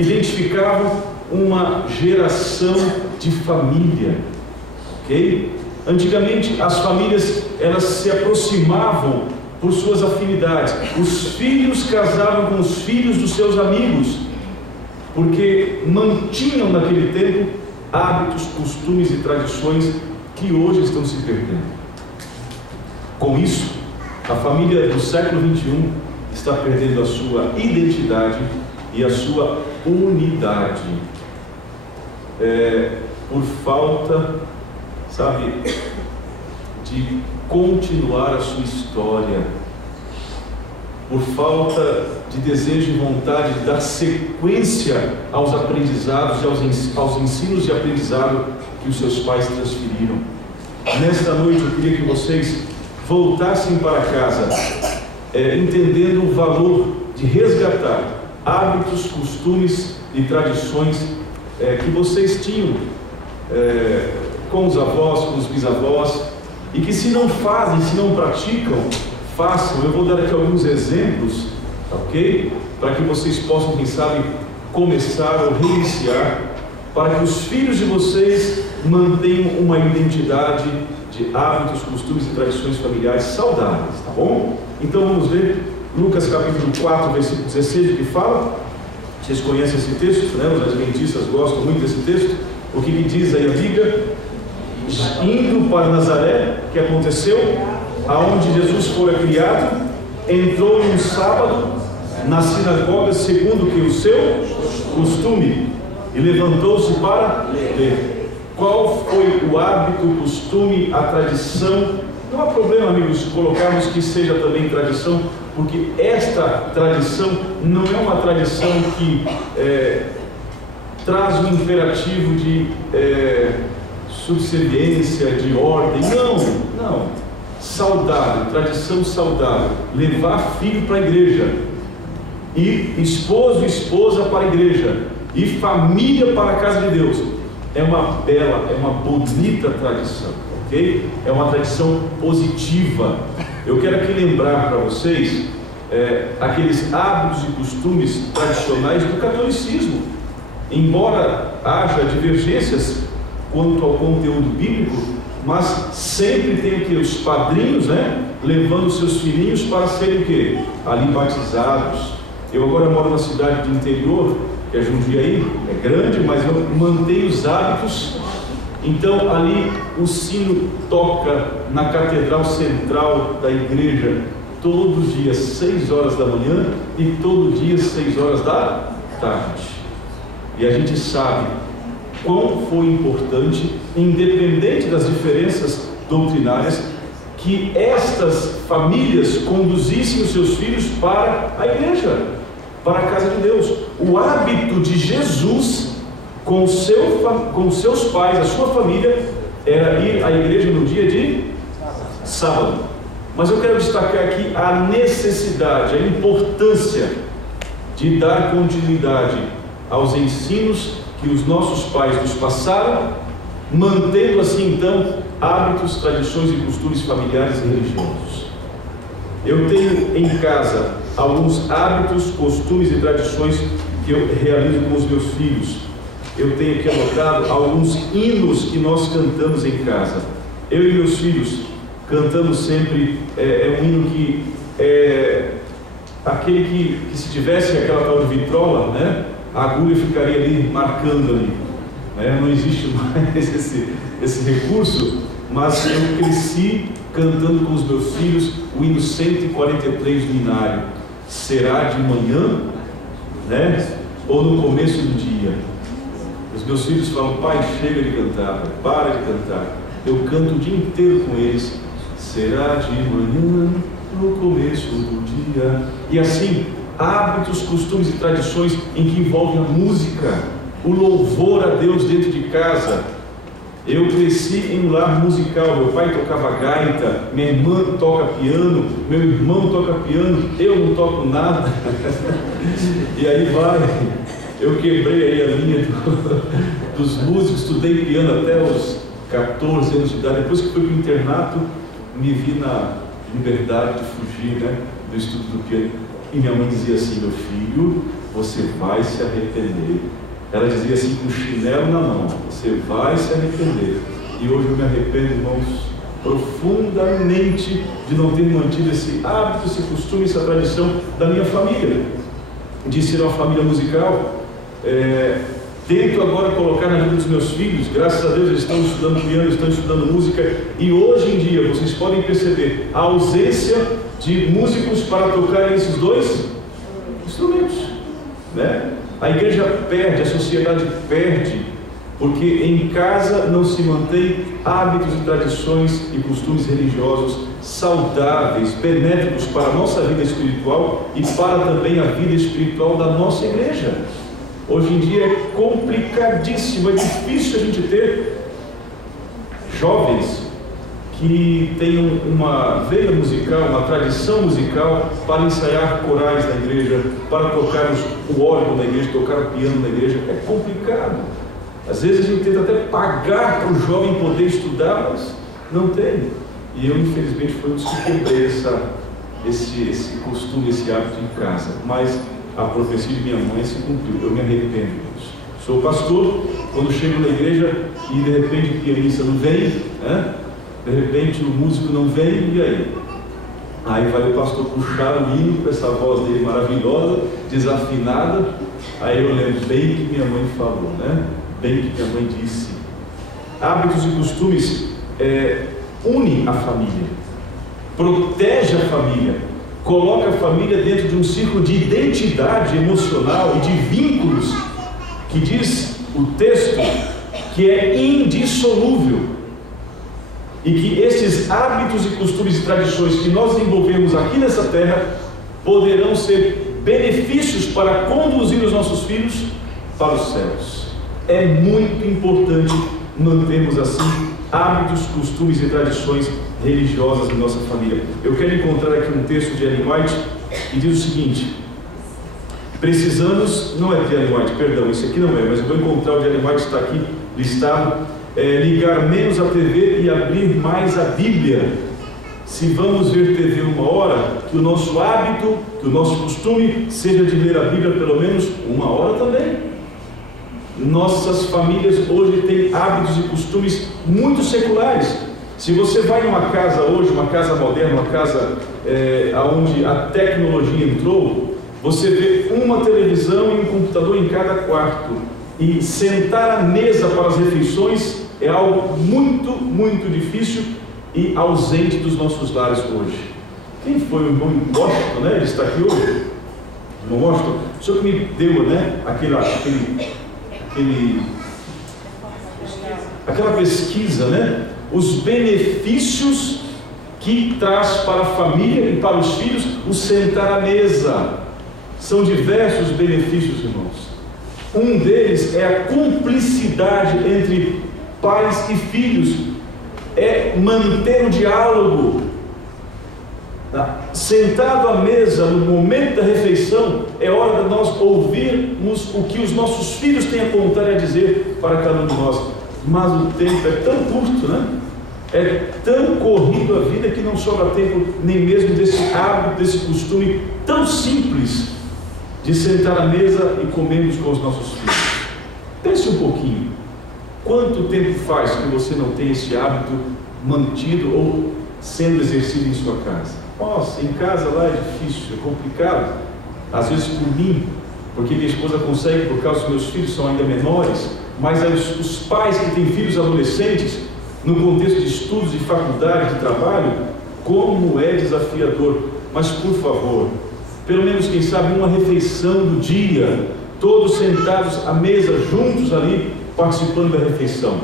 identificavam uma geração de família, ok? Antigamente as famílias, elas se aproximavam por suas afinidades. Os filhos casavam com os filhos dos seus amigos, porque mantinham naquele tempo hábitos, costumes e tradições que hoje estão se perdendo. Com isso, a família do século XXI está perdendo a sua identidade e a sua unidade, por falta, sabe, de continuar a sua história, por falta de desejo e vontade de dar sequência aos aprendizados e aos ensinos de aprendizado que os seus pais transferiram. Nesta noite eu queria que vocês voltassem para casa, entendendo o valor de resgatar hábitos, costumes e tradições que vocês tinham com os avós, com os bisavós, e que se não fazem, se não praticam, façam. Eu vou dar aqui alguns exemplos, ok? Para que vocês possam, quem sabe, começar ou reiniciar, para que os filhos de vocês mantenham uma identidade de hábitos, costumes e tradições familiares saudáveis, tá bom? Então vamos ver Lucas capítulo 4, versículo 16, o que fala. Vocês conhecem esse texto, né? Os adventistas gostam muito desse texto. O que diz aí a Bíblia? Indo para Nazaré, que aconteceu, aonde Jesus fora criado, entrou num sábado na sinagoga, segundo que o seu costume, e levantou-se para ler. Qual foi o hábito, o costume, a tradição? Não há problema, amigos, colocarmos que seja também tradição, porque esta tradição não é uma tradição que traz um imperativo de subserviência, de ordem. Não. Saudável, tradição saudável. Levar filho para a igreja, e esposo e esposa para a igreja, e família para a casa de Deus. É uma bela, é uma bonita tradição, ok? É uma tradição positiva. Eu quero aqui lembrar para vocês aqueles hábitos e costumes tradicionais do catolicismo. Embora haja divergências quanto ao conteúdo bíblico, mas sempre tem que os padrinhos, né, levando seus filhinhos para serem o quê? Ali batizados. Eu agora moro na cidade do interior, que é Jundiaí, é grande, mas eu mantenho os hábitos. Então ali o sino toca na catedral central da igreja todos os dias 6 horas da manhã e todo dia 6 horas da tarde. E a gente sabe quão foi importante, independente das diferenças doutrinárias, que estas famílias conduzissem os seus filhos para a igreja, para a casa de Deus. O hábito de Jesus com seus pais, a sua família, era ir à igreja no dia de sábado. Mas eu quero destacar aqui a necessidade, a importância de dar continuidade aos ensinos que os nossos pais nos passaram, mantendo assim então hábitos, tradições e costumes familiares e religiosos. Eu tenho em casa alguns hábitos, costumes e tradições que eu realizo com os meus filhos. Eu tenho aqui anotado alguns hinos que nós cantamos em casa. Eu e meus filhos cantamos sempre, um hino que é aquele que se tivesse aquela tal de vitrola, né, a agulha ficaria ali marcando ali, né? Não existe mais esse recurso, mas eu cresci cantando com os meus filhos o hino 143 do Inário. Será de manhã, né, ou no começo do dia? Os meus filhos falam: pai, chega de cantar, para de cantar. Eu canto o dia inteiro com eles. Será de manhã, no começo do dia. E assim, hábitos, costumes e tradições em que envolvem a música, o louvor a Deus dentro de casa. Eu cresci em um lar musical. Meu pai tocava gaita, minha irmã toca piano, meu irmão toca piano, eu não toco nada. E aí vai. Eu quebrei aí a linha dos músicos, estudei piano até os 14 anos de idade. Depois que fui para o internato, me vi na liberdade de fugir, né, do estudo do piano. E minha mãe dizia assim: meu filho, você vai se arrepender. Ela dizia assim com o chinelo na mão: você vai se arrepender. E hoje eu me arrependo, irmãos, profundamente de não ter mantido esse hábito, esse costume, essa tradição da minha família, de ser uma família musical. Tento agora colocar na vida dos meus filhos. Graças a Deus eles estão estudando piano, estão estudando música, e hoje em dia vocês podem perceber a ausência de músicos para tocar esses dois instrumentos, né? A igreja perde, a sociedade perde, porque em casa não se mantém hábitos e tradições e costumes religiosos saudáveis, benéficos para a nossa vida espiritual e para também a vida espiritual da nossa igreja. Hoje em dia é complicadíssimo, é difícil a gente ter jovens que tenham uma veia musical, uma tradição musical para ensaiar corais na igreja, para tocar o órgão na igreja, tocar o piano na igreja. É complicado. Às vezes a gente tenta até pagar para o jovem poder estudar, mas não tem. E eu, infelizmente, fui um dos que quebrei esse costume, esse hábito em casa. Mas a profecia de minha mãe se cumpriu. Eu me arrependo disso. Sou pastor, quando chego na igreja e de repente o pianista não vem, né? De repente o músico não vem, e aí? Aí vai o pastor puxar o hino com essa voz dele maravilhosa, desafinada. Aí eu lembro bem que minha mãe falou, né? Bem que minha mãe disse. Hábitos e costumes unem a família, protege a família, coloca a família dentro de um círculo de identidade emocional e de vínculos, que diz o texto que é indissolúvel. E que esses hábitos e costumes e tradições que nós desenvolvemos aqui nessa terra poderão ser benefícios para conduzir os nossos filhos para os céus. É muito importante mantermos assim hábitos, costumes e tradições religiosas em nossa família. Eu quero encontrar aqui um texto de Ellen White que diz o seguinte: precisamos, não é de Ellen White, perdão, isso aqui não é, mas eu vou encontrar o de Ellen White, está aqui listado. Ligar menos a TV e abrir mais a Bíblia. Se vamos ver TV uma hora, que o nosso hábito, que o nosso costume seja de ler a Bíblia pelo menos uma hora também. Nossas famílias hoje têm hábitos e costumes muito seculares. Se você vai numa casa hoje, uma casa moderna, uma casa onde a tecnologia entrou, você vê uma televisão e um computador em cada quarto. E sentar à mesa para as refeições é algo muito, muito difícil e ausente dos nossos lares hoje. Quem foi o irmão Washington, né? Ele está aqui hoje. O irmão Washington, o senhor que me deu, né? Aquela pesquisa, né? Os benefícios que traz para a família e para os filhos o sentar à mesa. São diversos benefícios, irmãos. Um deles é a cumplicidade entre pais e filhos, é manter o diálogo. Sentado à mesa, no momento da refeição, é hora de nós ouvirmos o que os nossos filhos têm a contar e a dizer para cada um de nós. Mas o tempo é tão curto, né? É tão corrido a vida que não sobra tempo nem mesmo desse hábito, desse costume tão simples de sentar à mesa e comermos com os nossos filhos. Pense um pouquinho. Quanto tempo faz que você não tem esse hábito mantido ou sendo exercido em sua casa? Nossa, em casa lá é difícil, é complicado. Às vezes por mim, porque minha esposa consegue, por causa dos meus filhos são ainda menores, mas os pais que têm filhos adolescentes, no contexto de estudos, de faculdade, de trabalho, como é desafiador. Mas por favor, pelo menos, quem sabe, uma refeição do dia, todos sentados à mesa, juntos ali, participando da refeição.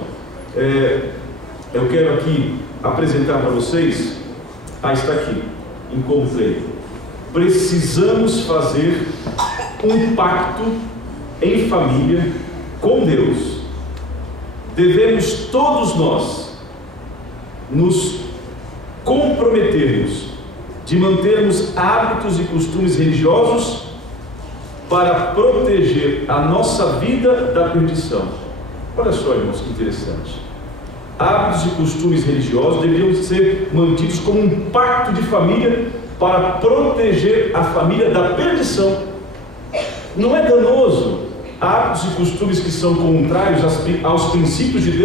Eu quero aqui apresentar para vocês, está aqui, encontrei. Precisamos fazer um pacto em família com Deus. Devemos todos nós nos comprometermos de mantermos hábitos e costumes religiosos para proteger a nossa vida da perdição. Olha só, irmãos, que interessante. Hábitos e costumes religiosos deveriam ser mantidos como um pacto de família para proteger a família da perdição. não é danoso. Hábitos e costumes que são contrários aos princípios de Deus